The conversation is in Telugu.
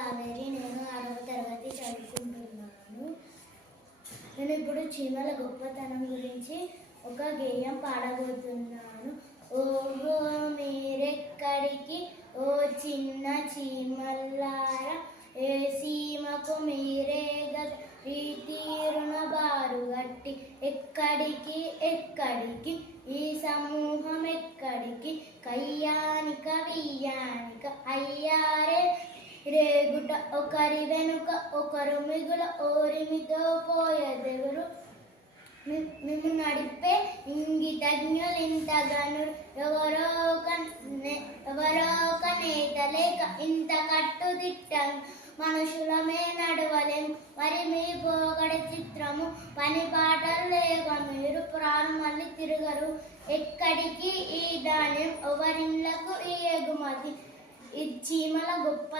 కావేరి. నేను 6వ తరగతి చదువుకుంటున్నాను. నేను ఇప్పుడు చీమల గొప్పతనం గురించి ఒక గేయం పాడబోతున్నాను. ఓహో మీరెక్కడికి ఓ చిన్న చీమల్లారా, ఏ సీమకు మీరే గద ఈ తీరున బారుగట్టి, ఎక్కడికి ఎక్కడికి ఈ సమూహం ఎక్కడికి, కయ్యానిక వియ్యానిక అయ్యారే రేగుట, ఒకరి వెనుక ఒకరు మిగుల ఓరిమితో పోయదెవరు, మిమ్ము నడిపే ఇంగితజ్ఞులింతగనురు, ఎవరో ఒక నేత లేక ఇంత కట్టుదిట్టం మనుషులమే నడవలేం, మరి మీ పోగడ చిత్రము, పని పాటలు లేక మీరు పురాణం మళ్ళీ తిరగరు, ఎక్కడికి ఈ ధాన్యం ఎవరిళ్ళకు ఈ ఎగుమతి, ఈ చీమల గొప్ప